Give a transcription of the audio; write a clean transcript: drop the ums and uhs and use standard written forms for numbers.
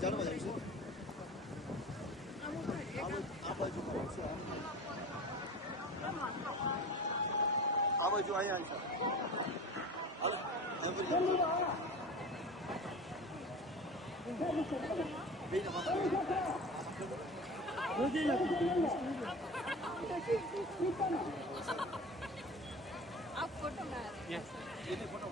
જાણવા જાય છે આ બાજુ અહીંયા હાલો आप फोटो में फोटो